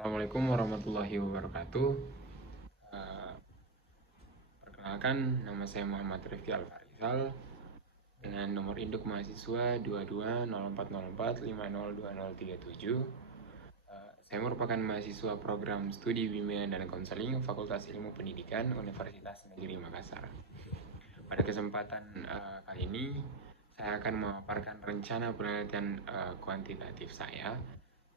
Assalamualaikum warahmatullahi wabarakatuh. Eh, Perkenalkan, nama saya Muhammad Rifki Alfarizal dengan nomor induk mahasiswa 220404502037. Saya merupakan mahasiswa program studi bimbingan dan konseling Fakultas Ilmu Pendidikan Universitas Negeri Makassar. Pada kesempatan kali ini, saya akan memaparkan rencana penelitian kuantitatif saya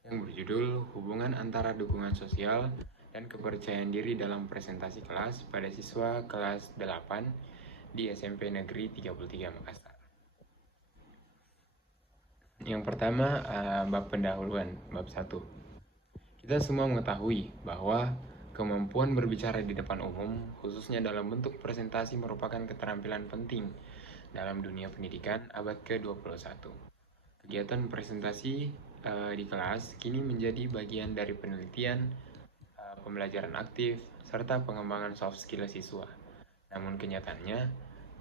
yang berjudul Hubungan Antara Dukungan Sosial dan Kepercayaan Diri dalam Presentasi Kelas pada Siswa Kelas 8 di SMP Negeri 33 Makassar. Yang pertama, bab pendahuluan, bab 1. Kita semua mengetahui bahwa kemampuan berbicara di depan umum, khususnya dalam bentuk presentasi, merupakan keterampilan penting dalam dunia pendidikan abad ke-21. Kegiatan presentasi di kelas kini menjadi bagian dari penelitian, pembelajaran aktif, serta pengembangan soft skill siswa. Namun kenyataannya,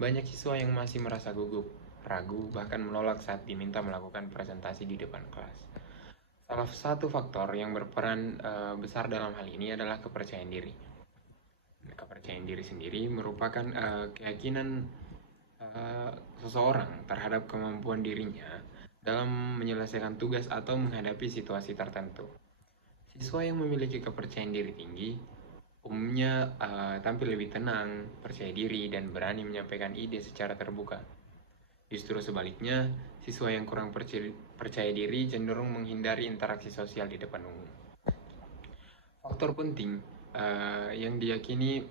banyak siswa yang masih merasa gugup, ragu, bahkan menolak saat diminta melakukan presentasi di depan kelas. Salah satu faktor yang berperan besar dalam hal ini adalah kepercayaan diri. Kepercayaan diri sendiri merupakan keyakinan seseorang terhadap kemampuan dirinya dalam menyelesaikan tugas atau menghadapi situasi tertentu. Siswa yang memiliki kepercayaan diri tinggi umumnya tampil lebih tenang, percaya diri, dan berani menyampaikan ide secara terbuka. Justru sebaliknya, siswa yang kurang percaya diri cenderung menghindari interaksi sosial di depan umum. Faktor penting yang diyakini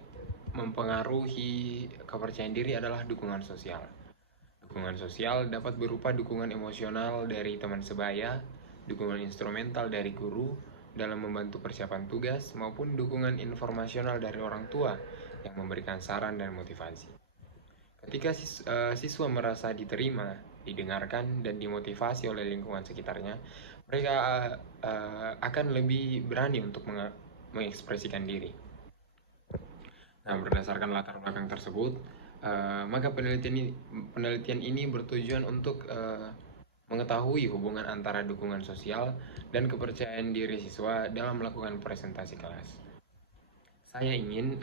mempengaruhi kepercayaan diri adalah dukungan sosial. Dukungan sosial dapat berupa dukungan emosional dari teman sebaya, dukungan instrumental dari guru dalam membantu persiapan tugas, maupun dukungan informasional dari orang tua yang memberikan saran dan motivasi. Ketika siswa merasa diterima, didengarkan, dan dimotivasi oleh lingkungan sekitarnya, mereka akan lebih berani untuk mengekspresikan diri. Nah, berdasarkan latar belakang tersebut, maka penelitian ini bertujuan untuk mengetahui hubungan antara dukungan sosial dan kepercayaan diri siswa dalam melakukan presentasi kelas. Saya ingin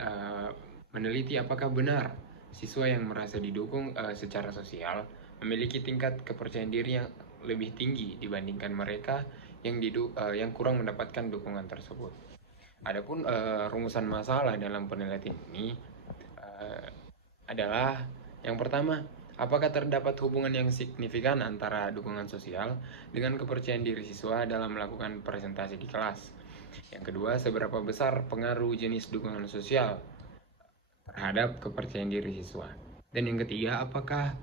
meneliti apakah benar siswa yang merasa didukung secara sosial memiliki tingkat kepercayaan diri yang lebih tinggi dibandingkan mereka yang kurang mendapatkan dukungan tersebut. Adapun rumusan masalah dalam penelitian ini adalah yang pertama, apakah terdapat hubungan yang signifikan antara dukungan sosial dengan kepercayaan diri siswa dalam melakukan presentasi di kelas? Yang kedua, seberapa besar pengaruh jenis dukungan sosial terhadap kepercayaan diri siswa? Dan yang ketiga, apakah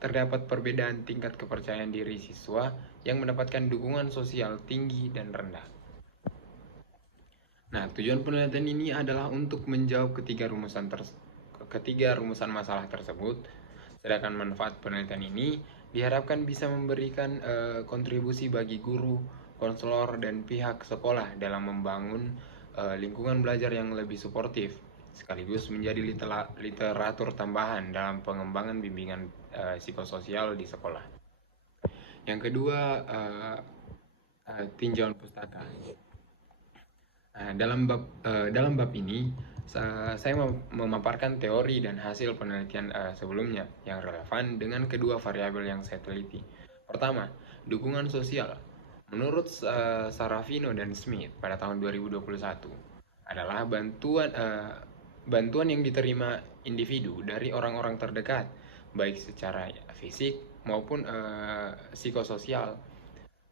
terdapat perbedaan tingkat kepercayaan diri siswa yang mendapatkan dukungan sosial tinggi dan rendah? Nah, tujuan penelitian ini adalah untuk menjawab ketiga rumusan masalah tersebut. Sedangkan manfaat penelitian ini diharapkan bisa memberikan kontribusi bagi guru, konselor, dan pihak sekolah dalam membangun lingkungan belajar yang lebih suportif, sekaligus menjadi literatur tambahan dalam pengembangan bimbingan psikososial di sekolah. Yang kedua, tinjauan pustaka. Dalam bab ini, saya memaparkan teori dan hasil penelitian sebelumnya yang relevan dengan kedua variabel yang saya teliti. Pertama, dukungan sosial. Menurut Sarafino dan Smith pada tahun 2021 adalah bantuan yang diterima individu dari orang-orang terdekat, baik secara fisik maupun psikososial.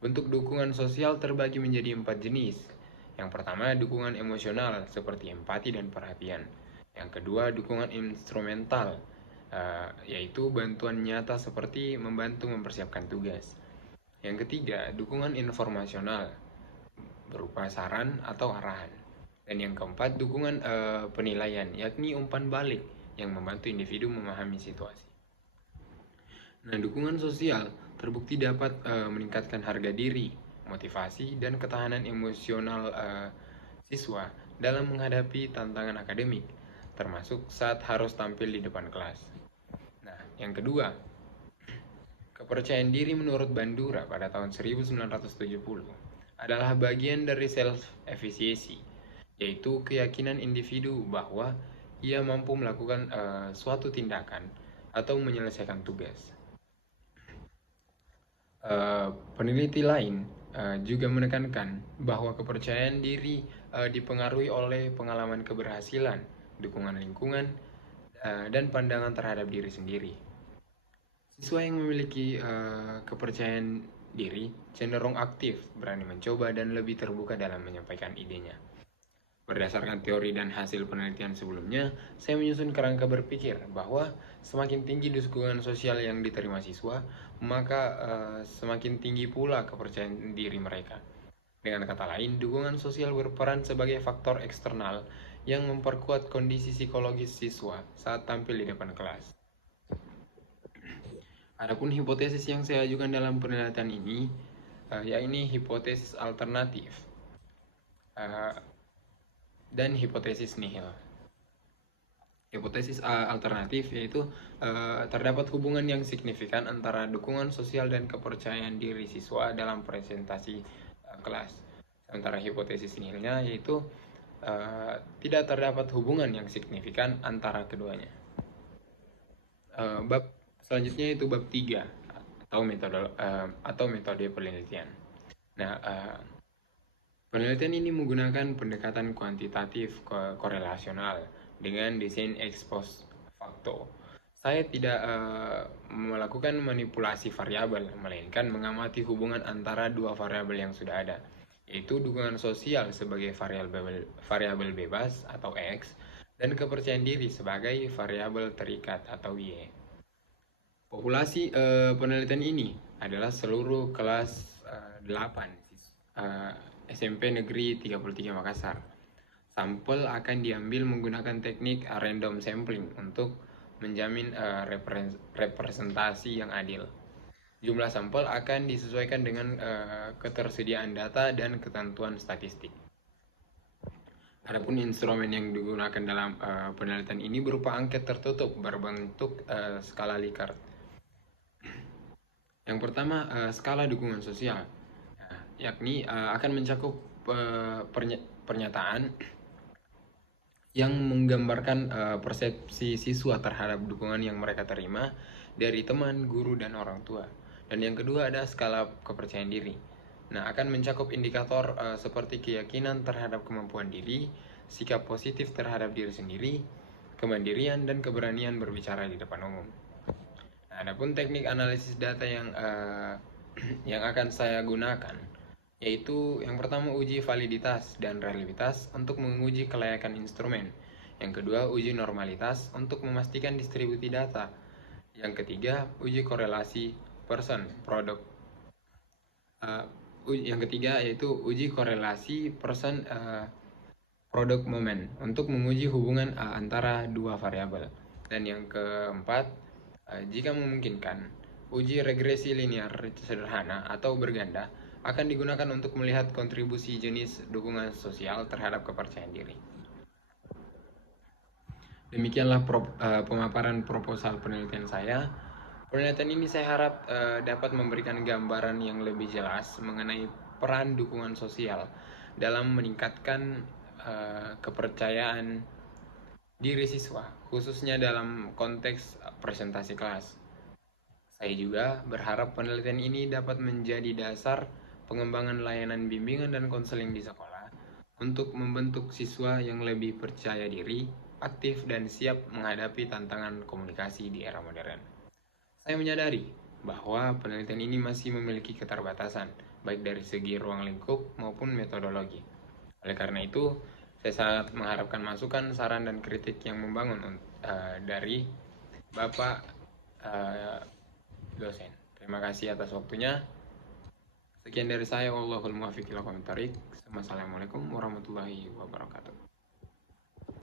Bentuk dukungan sosial terbagi menjadi 4 jenis. Yang pertama, dukungan emosional seperti empati dan perhatian. Yang kedua, dukungan instrumental, yaitu bantuan nyata seperti membantu mempersiapkan tugas. Yang ketiga, dukungan informasional berupa saran atau arahan. Dan yang keempat, dukungan penilaian, yakni umpan balik yang membantu individu memahami situasi. Nah, dukungan sosial terbukti dapat meningkatkan harga diri, motivasi, dan ketahanan emosional siswa dalam menghadapi tantangan akademik, termasuk saat harus tampil di depan kelas. Nah, yang kedua, kepercayaan diri menurut Bandura pada tahun 1970 adalah bagian dari self-efficacy, yaitu keyakinan individu bahwa ia mampu melakukan suatu tindakan atau menyelesaikan tugas. Peneliti lain juga menekankan bahwa kepercayaan diri dipengaruhi oleh pengalaman keberhasilan, dukungan lingkungan, dan pandangan terhadap diri sendiri. Siswa yang memiliki kepercayaan diri cenderung aktif, berani mencoba, dan lebih terbuka dalam menyampaikan idenya. Berdasarkan teori dan hasil penelitian sebelumnya, saya menyusun kerangka berpikir bahwa semakin tinggi dukungan sosial yang diterima siswa, maka semakin tinggi pula kepercayaan diri mereka. Dengan kata lain, dukungan sosial berperan sebagai faktor eksternal yang memperkuat kondisi psikologis siswa saat tampil di depan kelas. Adapun hipotesis yang saya ajukan dalam penelitian ini, yaitu hipotesis alternatif dan hipotesis nihil. Hipotesis alternatif yaitu terdapat hubungan yang signifikan antara dukungan sosial dan kepercayaan diri siswa dalam presentasi kelas. Sementara hipotesis nihilnya yaitu tidak terdapat hubungan yang signifikan antara keduanya. Bab selanjutnya itu bab 3 atau metode penelitian. Nah, penelitian ini menggunakan pendekatan kuantitatif korelasional dengan desain ex post facto. Saya tidak melakukan manipulasi variabel, melainkan mengamati hubungan antara dua variabel yang sudah ada, yaitu dukungan sosial sebagai variabel bebas atau X, dan kepercayaan diri sebagai variabel terikat atau Y. Populasi penelitian ini adalah seluruh kelas 8 SMP Negeri 33 Makassar. Sampel akan diambil menggunakan teknik random sampling untuk menjamin representasi yang adil. Jumlah sampel akan disesuaikan dengan ketersediaan data dan ketentuan statistik. Adapun instrumen yang digunakan dalam penelitian ini berupa angket tertutup berbentuk skala Likert. Yang pertama, skala dukungan sosial, yakni akan mencakup pernyataan yang menggambarkan persepsi siswa terhadap dukungan yang mereka terima dari teman, guru, dan orang tua. Dan yang kedua ada skala kepercayaan diri. Nah, akan mencakup indikator seperti keyakinan terhadap kemampuan diri, sikap positif terhadap diri sendiri, kemandirian, dan keberanian berbicara di depan umum. Nah, adapun teknik analisis data yang akan saya gunakan, yaitu yang pertama uji validitas dan reliabilitas untuk menguji kelayakan instrumen. Yang kedua, uji normalitas untuk memastikan distribusi data. Yang ketiga, uji korelasi person produk. Yang ketiga yaitu uji korelasi person produk moment untuk menguji hubungan antara dua variabel. Dan yang keempat, jika memungkinkan, uji regresi linear sederhana atau berganda akan digunakan untuk melihat kontribusi jenis dukungan sosial terhadap kepercayaan diri. Demikianlah pemaparan proposal penelitian saya. Penelitian ini saya harap dapat memberikan gambaran yang lebih jelas mengenai peran dukungan sosial dalam meningkatkan kepercayaan diri siswa, khususnya dalam konteks presentasi kelas. Saya juga berharap penelitian ini dapat menjadi dasar pengembangan layanan bimbingan dan konseling di sekolah untuk membentuk siswa yang lebih percaya diri, aktif, dan siap menghadapi tantangan komunikasi di era modern. Saya menyadari bahwa penelitian ini masih memiliki keterbatasan, baik dari segi ruang lingkup maupun metodologi. Oleh karena itu, saya sangat mengharapkan masukan, saran, dan kritik yang membangun dari Bapak dosen. Terima kasih atas waktunya. Sekian dari saya. Wallahul muwaffiq ila aqwamit thoriq. Wassalamualaikum warahmatullahi wabarakatuh.